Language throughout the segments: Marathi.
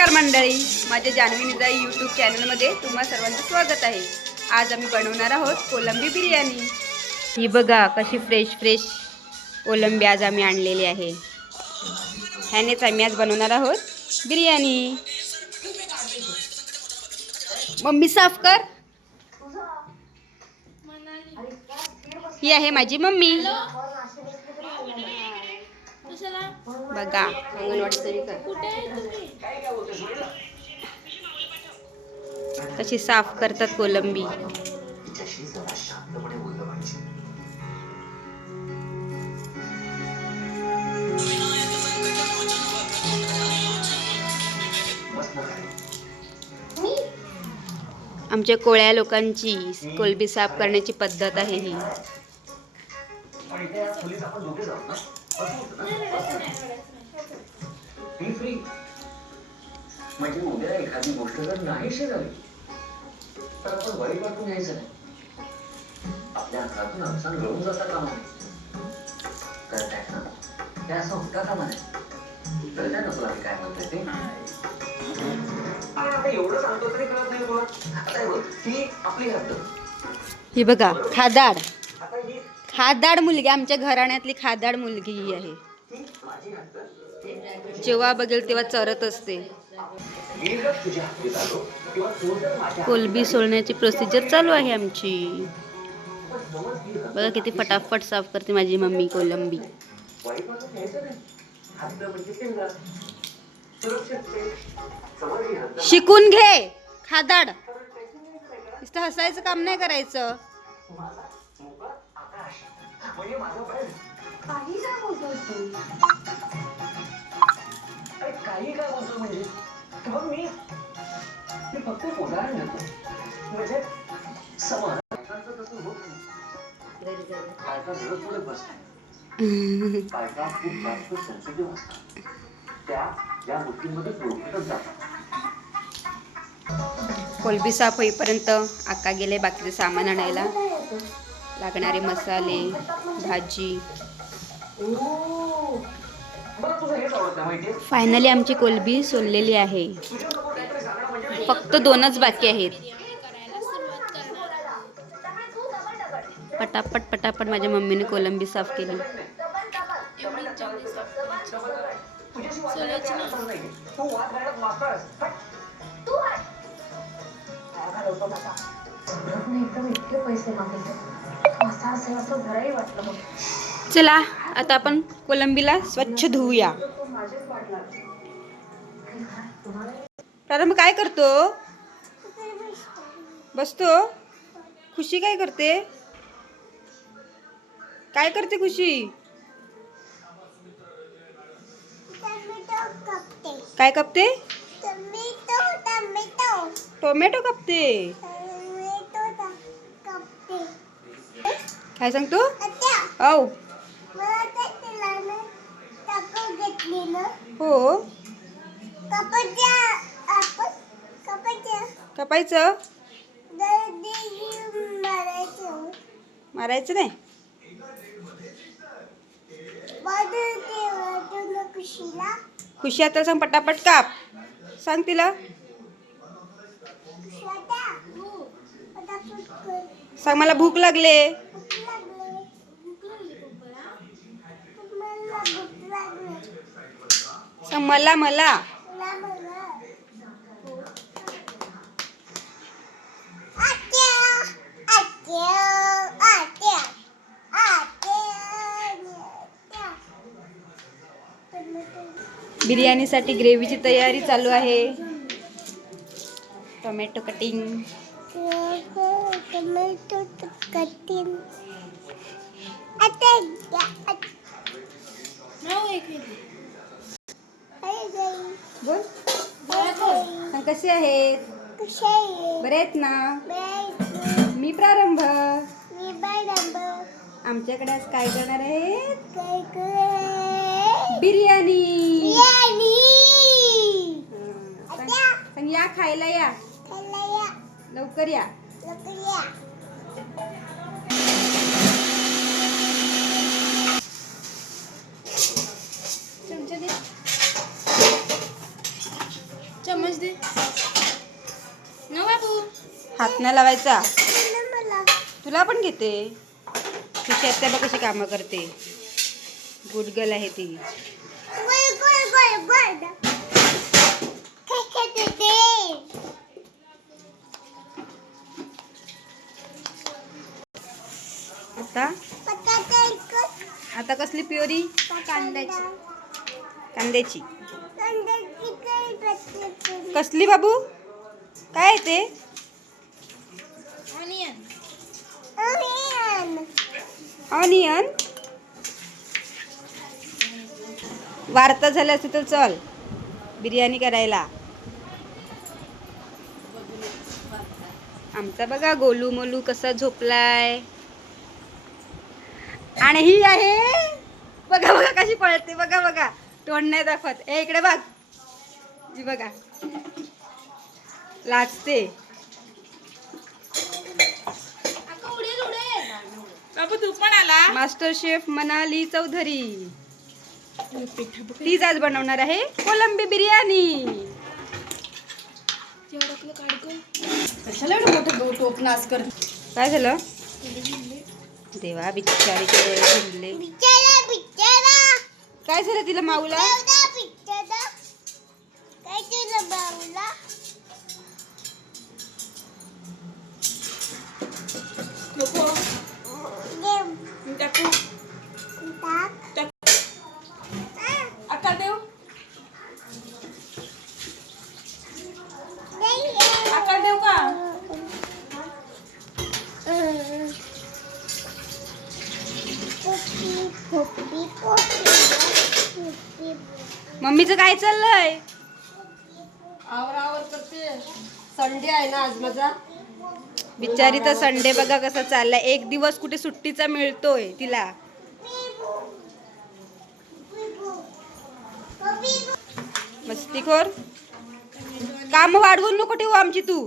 नमस्कार मंडळी. माझ्या जान्हवी निजाई यूट्यूब चॅनलमध्ये तुम्हा सर्वांचं स्वागत आहे. आज आम्ही बनवणार आहोत कोलंबी बिर्याणी. ही बघा कशी फ्रेश फ्रेश कोलंबी आज आम्ही आणलेली आहे. ह्यानेच आम्ही आज बनवणार आहोत बिर्याणी. मम्मी साफ कर. ही आहे माझी मम्मी. बघा अंगणवाडी सेविका. कशी साफ करतात कोलंबी. आमच्या कोळ्या लोकांची कोलबी साफ करण्याची पद्धत आहे ही. म्हणजे उद्या एखादी गोष्ट जर नाहीशी झाली तर आपण वाईट वाटून घ्यायचं नाही. आपल्या हातातून नुकसान गळून जाता कामा नये कळतंय ना हे असं होता कामा नये कळतंय ना तुला मी काय म्हणतोय ते? अरे आता एवढं सांगतो तरी कळत नाही तुला आता हे बघ, ही आपली हद्द. ही बघा खादाड. आता ही खादाड मुलगी आमच्या घराण्यातली खादाड मुलगी ही आहे. जेव्हा बघेल तेव्हा चरत असते. कोलबी सोलण्याची प्रोसिजर चालू आहे आमची. बघा किती फटाफट साफ करते माझी मम्मी कोलंबी. शिकून घे खादाड. नुसतं हसायचं काम नाही करायचं. म्हणजे माझा बैल काही काय बोलतोस तू? अरे काही काय बोलतो म्हणजे? हे मी. मी फक्त एक उदाहरण देतो म्हणजे समज बायकांचं तसं होत नाही. बायका घरात पुढे बसतात बायका खूप जास्त सेन्सिटिव्ह असतात त्या या गोष्टींमध्ये प्रोफिटच जातात कोलबी साफ होईपर्यंत आका गेले बाकीचे सामान आणायला. लागणारे मसाले भाजी. फायनली आमची कोलबी सोललेली आहे. फक्त दोनच बाकी आहेत. पटापट पटापट माझ्या मम्मीने कोलंबी साफ केली. पैसे चला आता आपण कोलंबीला स्वच्छ धुवूया प्रारंभ काय करतो? बसतो. खुशी काय करते? काय करते खुशी? काय कापते? टोमॅटो कापते. काय सांगतो? औ. हो. कापायचं? मारायचं. नाही? खुशी आता सांग पटापट काप. सांग तिला. सांग मला भूक लागले सांग मला मला. बिर्याणीसाठी ग्रेव्हीची तयारी चालू आहे. Tomato cutting. बोल. सांग कसे आहेत? बरे आहेत ना? मी प्रारंभ. आमच्याकडे आज काय करणार आहेत? बिर्याणी. हं, सांग. या खायला या. लवकर या चम्मच दे न बाबू हात नाही लावायचा. तुला पण घेते. त्या बघ कशी कामं करते. गुड गर्ल आहे ती. आता? आता कसली प्युरी? कांद्याची. कांद्याची. कसली बाबू? काय ते? ऑनियन वार्ता झाली असते तर चल. बिर्याणी करायला. आमचा बघा गोलू मोलू कसा झोपलाय. आणि ही आहे. बघा बघा कशी पळते. बघा बघा. तोंड नाही दाखवत. ए इकडे बघ. ही बघा. लाजते. बाबू तू पण आला? Master chef Manali Chaudhari. तीच आज बनवणार आहे कोलंबी बिर्याणी. काय झालं? देवा झुलले काय झालं तिला माऊला? मम्मीचं काय चाललंय? आवर आवर करते. संडे आहे ना आज माझा. बिचारी तर संडे बघा कसा चाललाय. एक दिवस कुठे सुट्टीचा मिळतोय तिला. मस्तीखोर. काम वाढवून नको ठेवू आमची तू.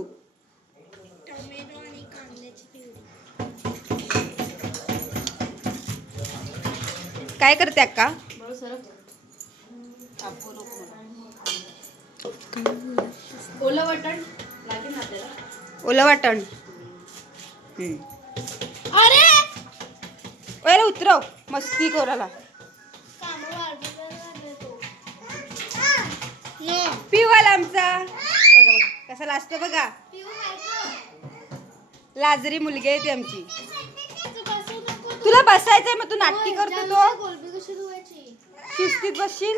काय करते अक्का? ओलं वाटण ओलं वाटण. हम्म. अरे! ओय रे उतरव मस्ती कोराला. पिवाला आमचा. बघा बघा कसा लाजतो बघा. लाजरी मुलगी आहे ती आमची. तुला बसायचंय मग तू नाटकी करतो तो. शिस्तीत बसशील?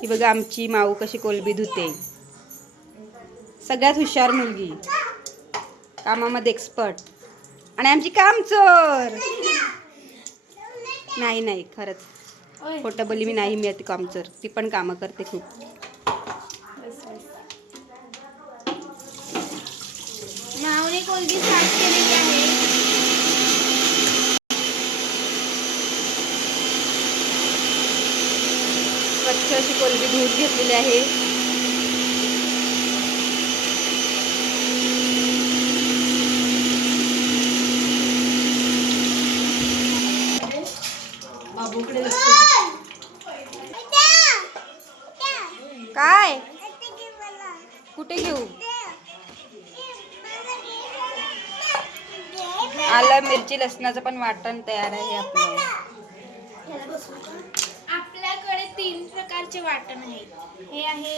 ही बघा आमची माऊ कशी कोलबी धुते. सगळ्यात हुशार मुलगी. कामामध्ये एक्सपर्ट आणि आमची काम चोर नाही नाही खरंच. खोटं बोली मी नाही मी ती कामचोर. ती पण कामं करते खूप. मावने कोलबी साफ केलेली आहे स्वच्छ अशी कोलबी धुवून घेतलेली आहे. काय? कुठे घेऊ? आला मिरची लसणाचं पण वाटण तयार आहे आपलं. प्रकारचे वाटण आहेत. हे आहे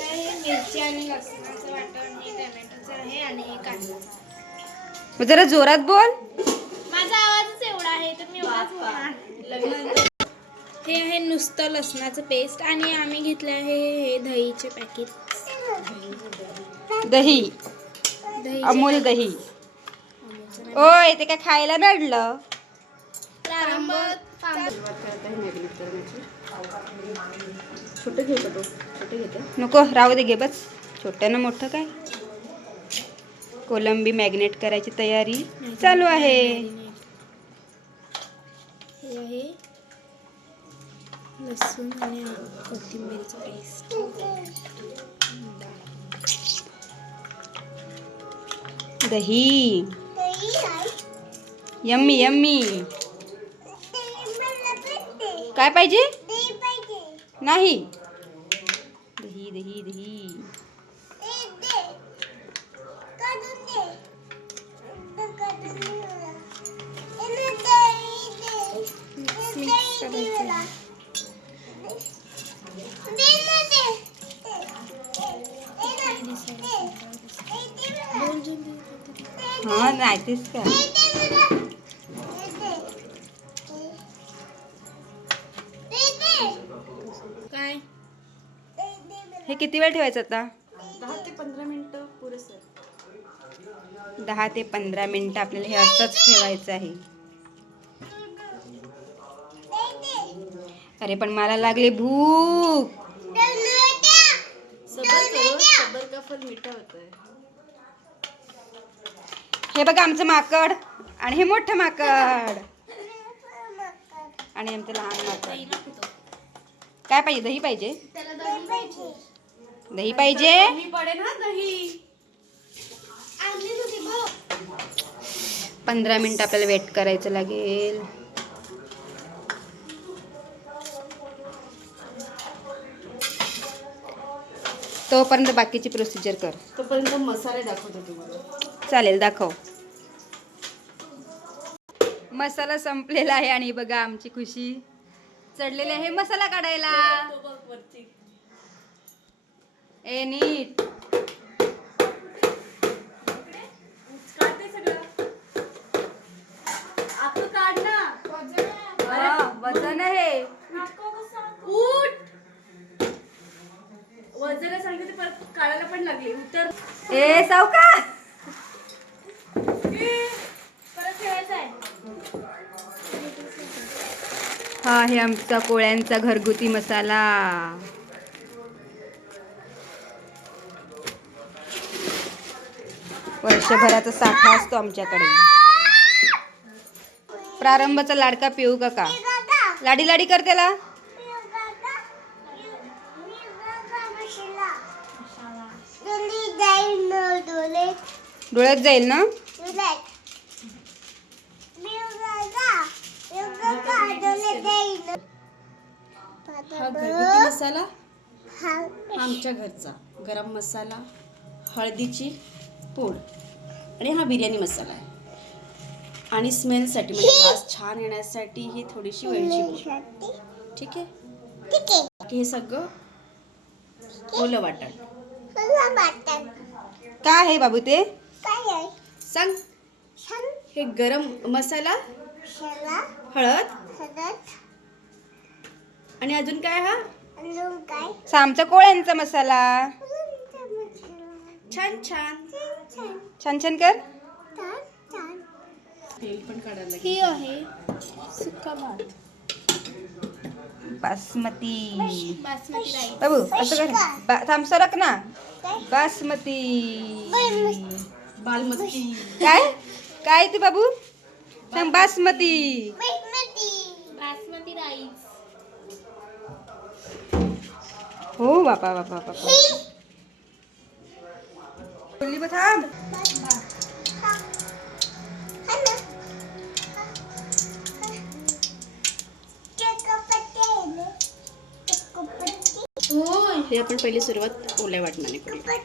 आहे मिरची आणि लसणाचं वाटण हे टोमॅटोचं आहे आणि हे कांद्याचं. मग जरा जोरात बोल. माझा आवाजच एवढा आहे तर मी एवढाच बोलणार. हे आहे नुसतं लसणाचं पेस्ट आणि आम्ही घेतले आहे हे दहीचे पॅकेट दही. दही अमूल दही. ओय ते काय खायला भेटलं प्रारंभ छोटे तो? छोटे घेते. नको राहू दे घे बस. छोट्यानं मोठं काय? कोलंबी मॅग्नेट करायची तयारी चालू आहे. हे आहे लसूण आणि कोथिंबीरचं पेस्ट दही. Yummy yummy. काय पाहिजे? नाही. दही दही दही. हा नाही तेच का काय? हे किती वेळ ठेवायचं आता? दहा ते पंधरा मिनिटं पुरेसं दहा ते पंधरा मिनिटं आपल्याला हे असंच ठेवायचं आहे. अरे पण मला लागले भूक. है हे बघा आमचं माकड आणि हे मोठं माकड. आणि आमचं लहान माकड. काय पाहिजे? दही पाहिजे? त्याला दही. पाहिजे पंधरा मिनिट आपल्याला वेट करायचं लागेल. तोपर्यंत बाकीची प्रोसिजर कर. तोपर्यंत मसाले दाखवतो तुम्हाला. चालेल दाखव. मसाला संपलेला आहे आणि बघा आमची खुशी. चढलेली आहे. मसाला काढायला. ए नीट. काढते सगळं आता काढ ना हा, वजन आहे. वजन सांगितलं परत काढायला पण लागले. उतर. ए सावका परत ठेवायचं आहे हा आहे आमचा कोळ्यांचा घरगुती मसाला. वर्षभराचा साठा असतो आमच्याकडे. प्रारंभाचा लाडका पिऊ काका. लाडी लाडी कर त्याला. डोळ्यात जाईल ना? हा घरगुती मसाला? हा. आमच्या घरचा. गरम मसाला हळदीची पूड आणि हा बिर्याणी मसाला आहे. आणि स्मेलसाठी म्हणजे वास छान येण्यासाठी ही थोडीशी वेळची ठीक आहे? बाकी हे सगळं ओलं वाटण. काय आहे बाबू ते? सांग. हे गरम मसाला. हळद आणि अजून काय हा? सा आमचा कोळ्यांचा मसाला. छान छान. छान छान. कर. तेल पण काढायला ही आहे सुका भात. बासमती. बासमती राईस. बाबू असं कर. बा- थांब सरक ना. बासमती. बालमती काय? काय ते बाबू? सांग बासमती. बासमती राईस हो बापा बापा बापा. हे आपण पहिली सुरुवात ओल्या वाटणाने करूया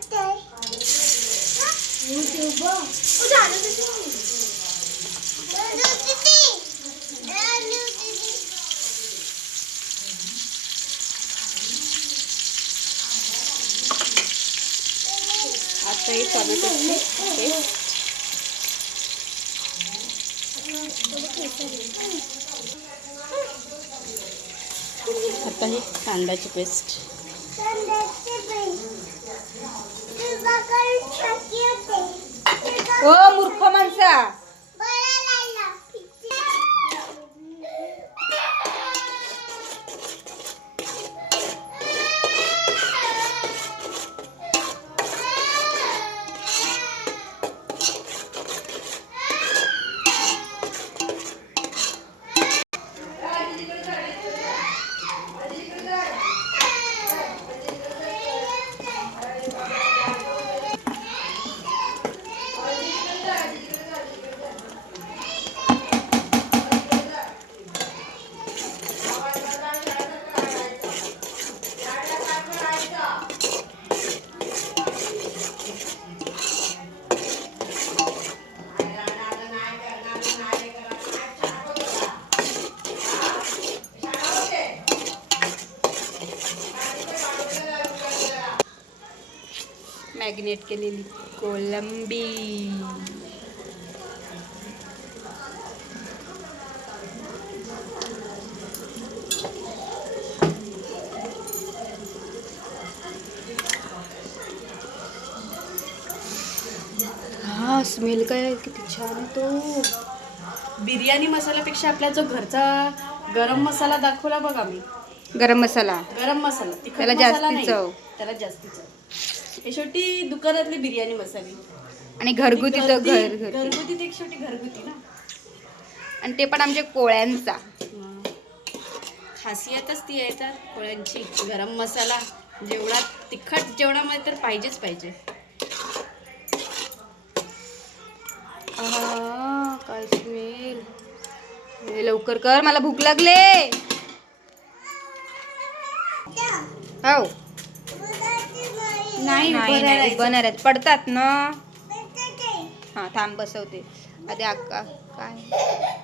आता हे टोमॅटोची पेस्ट आता ही कांद्याची पेस्ट. ओ मूर्ख माणसा. मॅग्नेट केलेली कोलंबी. हा स्मेल काय किती छान येतो बिर्याणी मसाल्यापेक्षा आपला जो घरचा गरम मसाला दाखवला बघा मी. गरम मसाला. गरम मसाला. त्याला जास्ती. चव. त्याला जास्ती चव. हे शेवटी दुकानातली बिर्याणी मसाली आणि घरगुती तर घर घरगुती. ते शेवटी घरगुती ना. आणि ते पण आमच्या कोळ्यांचा खासियतच ती आहे तर पोळ्यांची. गरम मसाला जेवढा तिखट जेवणामध्ये तर पाहिजेच पाहिजे. ए, लवकर कर मला भूक लागले. हो. नाही नाही उभं नाही राहायचं. राहत. पडतात ना? हा थांब बसवते. आधी अक्का काय?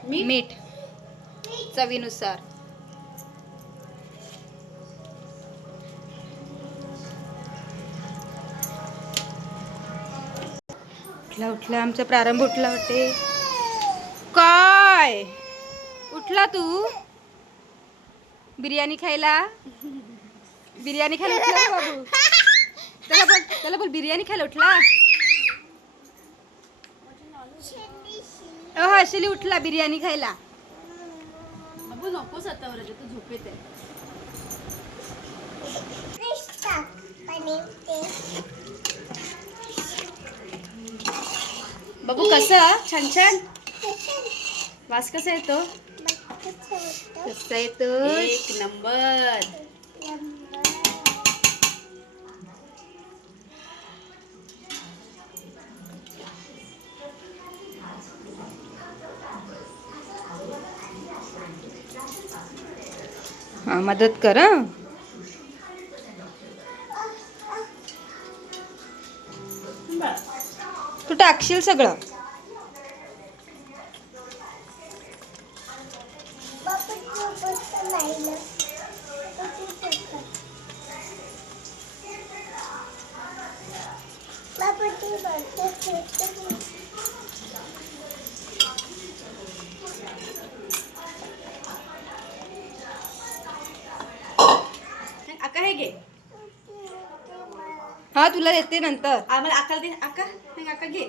मी मीठ. चवीनुसार. उठला उठला आमचा प्रारंभ उठला वाटते. काय? उठला तू? बिर्याणी खायला? बिर्याणी खायला उठला का बाबू? त्याला बोल त्याला बोल बिर्याणी खायला उठला. अहो अशली उठला बिर्याणी खायला. बाबू नकोच आता बरं तू झोपेत आहे. बघू कसं छान छान. वास कसा येतो? कसं येतं एक नंबर. हां मदत करा तू टाकशील सगळं? देते नंतर आम्हाला आकाला दे. आका नाही आका घे.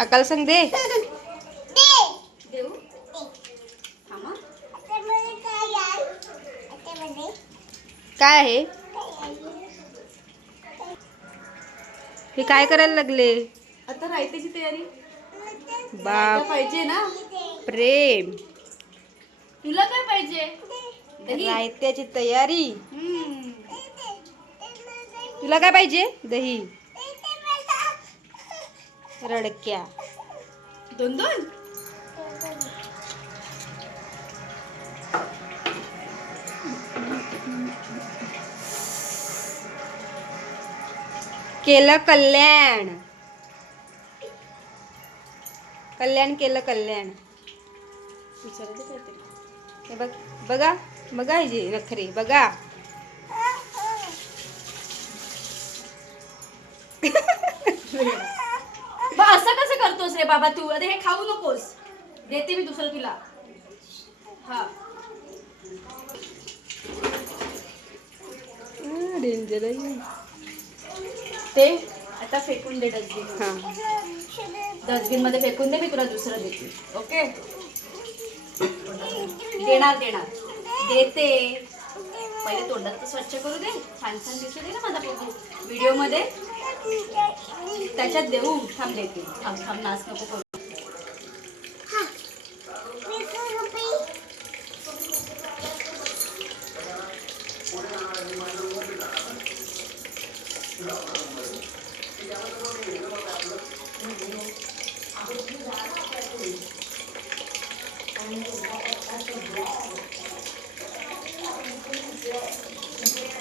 अकाला सांग दे. देऊ? काय आहे? हे काय करायला लागले? आता रायत्याची तयारी. बाप. पाहिजे ना? प्रेम. तुला काय पाहिजे? रायत्याची तयारी. हम्म. तुला काय पाहिजे? दही. रडक्या. दोन दोन केलं कल्याण. कल्याण केलं कल्याण. विचारायचं काहीतरी. हे बघ बघा बघा हे जे नखरे बघा. असं कसं करतोस रे बाबा तू? अरे हे खाऊ नकोस. देते मी दुसरं तुला. हा. डेंजर आहे. ते आता फेकून दे डस्टबिन. हा. डस्टबिनमध्ये फेकून दे मी तुला दुसरं देते. ओके? देणार देणार. देते. पहिले तोंडात तर स्वच्छ करू दे. छान छान दिसू दे ना माझा बघू व्हिडिओमध्ये. त्याच्यात देऊ थांबले ते थांब थांब नाच नको करू.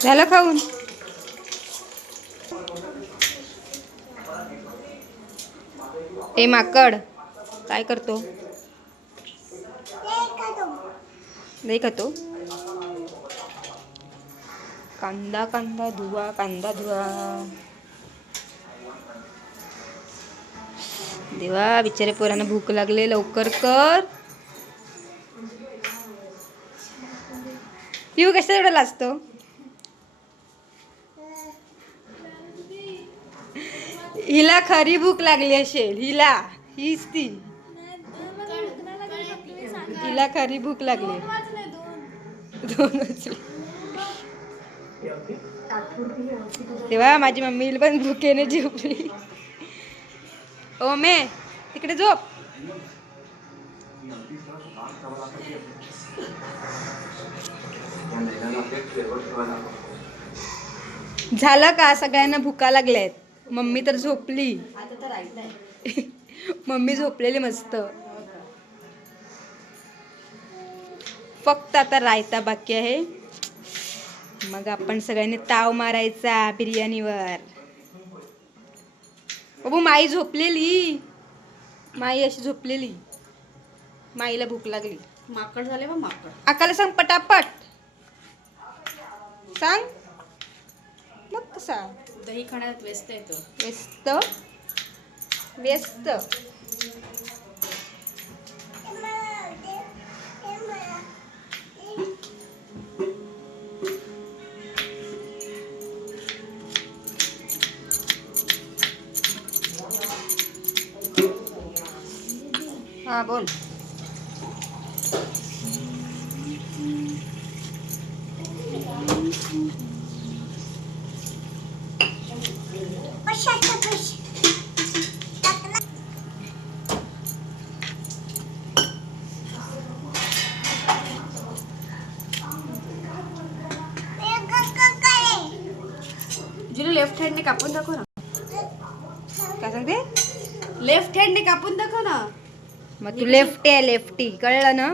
झालं खाऊन? हे माकड काय करतो? नाही खातो कांदा कांदा धुवा कांदा धुवा. देवा बिचारे पोरांना भूक लागले लवकर कर. पिऊ कशा एवढा लाजतो? हिला खरी भूक लागली असेल हिला हीच ती. हिला खरी भूक लागली. दोन तेव्हा माझी मम्मी पण भुकेने झोपली. ओ मे तिकडे झोप. झालं का सगळ्यांना भुका लागल्यात? मम्मी तर झोपली. आता तर ऐकलंय मम्मी झोपलेली मस्त. फक्त आता रायता बाकी आहे. मग आपण सगळ्यांनी ताव मारायचा बिर्याणीवर. बाबू माई झोपलेली. माई अशी झोपलेली. माईला भूक लागली. माकड झाले बा माकड. अकाला सांग पटापट. सांग. मग कसा दही खाण्यात व्यस्त येतो. व्यस्त? व्यस्त. हां बोल जुने लेफ्ट हँडने कापून दाखव ना काय सांगते लेफ्ट हँडने कापून दाखव ना मग तू लेफ्टी आहे लेफ्टी कळलं ना?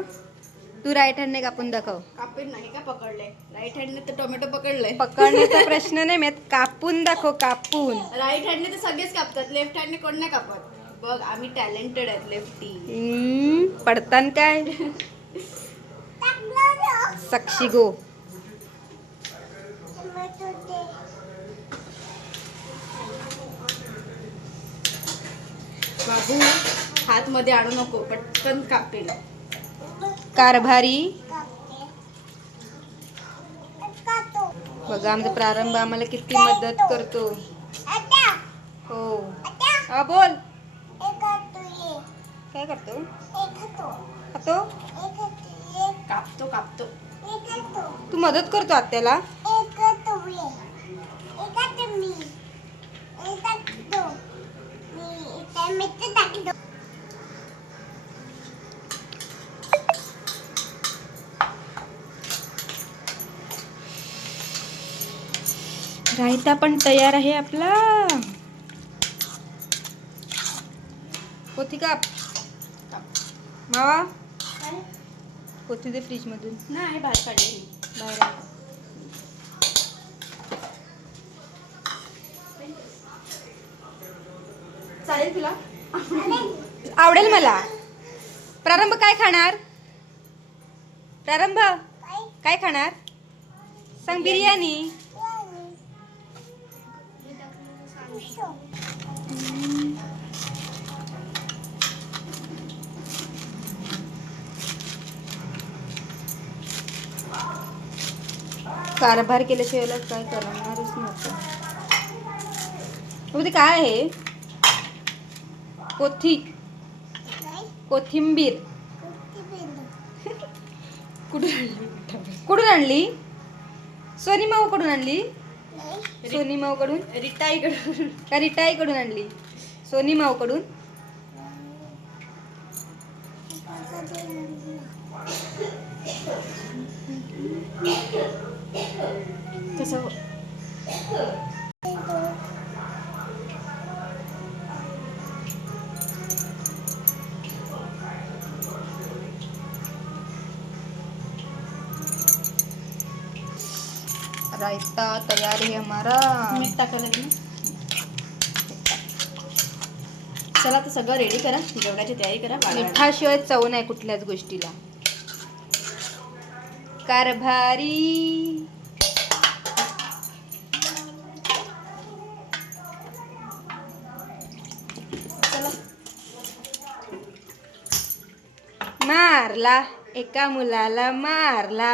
तू राईट हँडने कापून दाखव. कापून नाही का? पकडले. राईट हँडने तर टोमॅटो पकडले. पकडण्याचा प्रश्न नाही मी कापून दाखव कापून. राईट हँडने तर सगळेच कापतात. लेफ्ट हँडने कोण नाही कापत? बघ आम्ही टॅलेंटेड आहेत लेफ्टी हम्म, पडतान काय? साक्षी गो. बाबू हात मध्ये आणू नको पटकन कापेल. कारभारी. बघा आमचा प्रारंभ आम्हाला किती मदत करतो. हो. हा बोल. काय करतो? खातो? कापतो कापतो. तू मदत करतो आत्याला? रायता पण तयार आहे आपला. कोथी काप. मावा? कोथी दे फ्रीज मधून नाही बाहेर काढली बाहेर. चालेल तुला? आवडेल मला. प्रारंभ काय खाणार? प्रारंभ? काय खाणार? सांग बिर्याणी. कारभार केल्याशिवाय काय करणारच नव्हतं. ते काय आहे? कोथी कोथिंबीर. कुठून आणली? कुठून आणली? सोनी माऊ कडून आणली? सोनी माऊ कडून? रिटाईकडून का रिटाई कडून आणली? सोनी माऊ कडून? कसं रायता तयार है हमारा. मीठ टाकायला चला आता सगळं रेडी करा. जेवणाची तयारी करा. मिठाशिवाय चव नाही कुठल्याच गोष्टीला. कारभारी. मारला. एका मुलाला मारला.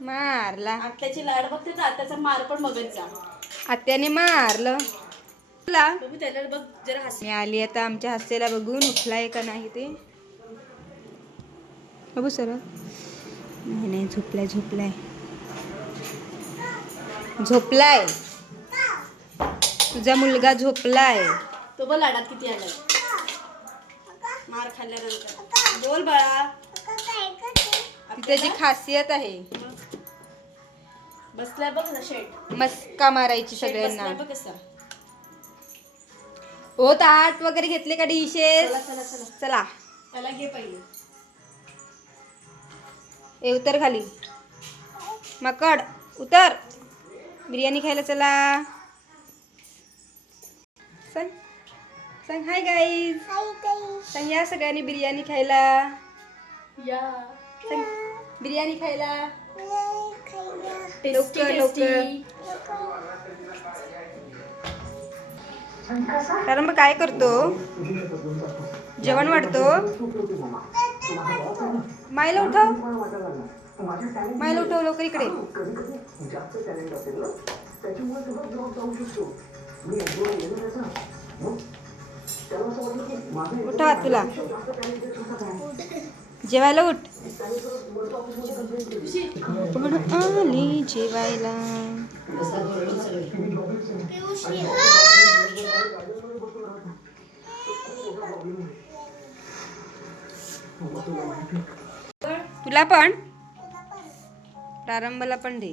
मारला. आत्याची लाड बघते तर आत्याचा मार पण बघत जा. आत्याने मारलं. ला बघू त्याला बघ जरा हस मी आली आता आमच्या हास्याला बघून उठलाय का नाही ते? बघू सर नाही नाही झोपलाय झोपलाय. झोपलाय. तुझा मुलगा झोपलाय. तो बघ लाडात किती आलाय. मार खाल्ल्यानंतर. बोल बाळा. ती त्याची खासियत आहे. बसलाय बघ ना शेट मस्का मारायची सगळ्यांना. बघ कसा. हो ताट वगैरे घेतले का डिशेस? चला चला चला. चला. त्याला घे पहिले. ए उतर खाली. मकड उतर. बिर्याणी खायला चला. सांग हाय गाईज सांग या सगळ्यांनी बिर्याणी खायला या सांग बिर्याणी खायला लवकर, लवकर. कारण मग काय करतो? जेवण वाढतो? मायला उठव. मायला उठव लवकर इकडे. त्याच्यामुळे उठा तुला. जेवायला उठ. पण आली जेवायला. तुला पण? प्रारंभला पण दे.